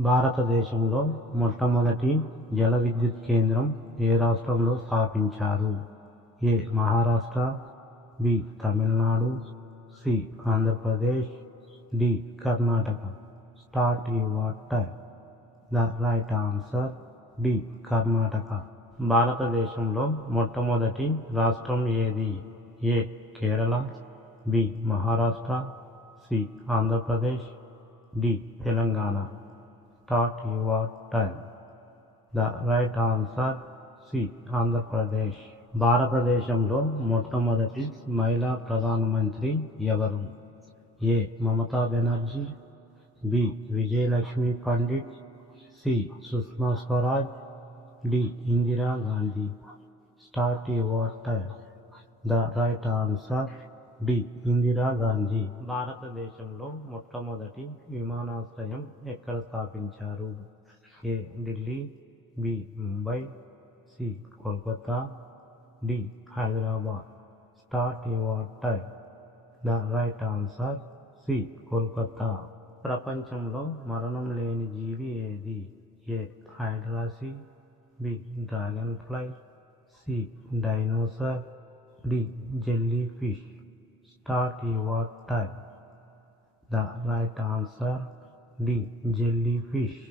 భారతదేశంలో మొట్టమొదటి జల విద్యుత్ కేంద్రం ఏ రాష్ట్రంలో స్థాపించారు? A. Maharashtra, B. Tamil Nadu, C. Andhra Pradesh, D. Karnataka. Start your time. The right answer D. Karnataka. భారతదేశంలో మొట్టమొదటి రాష్ట్రం ఏది? A. Kerala, B. Maharashtra, C. Andhra Pradesh, D. Telangana. Start your time. The right answer C. Andhra Pradesh. భారతదేశంలో మొట్టమొదటి మహిళా ప్రధానమంత్రి ఎవరు? A. Mamata Banerjee, B. Vijayalakshmi Pandit, C. Sushma Swaraj, D. Indira Gandhi. Start your time. The right answer D. Indira Gandhi. భారతదేశంలో మొట్టమొదటి విమానాశ్రయం ఎక్కడ స్థాపించారు? A. Delhi, B. Mumbai, C. Kolkata, D. Hyderabad. Start your time. The right answer C. Kolkata. ప్రపంచంలో మరణం లేని జీవి ఏది? ఏ. హైడ్రాసి, B. Dragonfly, C. Dinosaur, D. Jellyfish. Start your time. The right answer D. Jelly fish.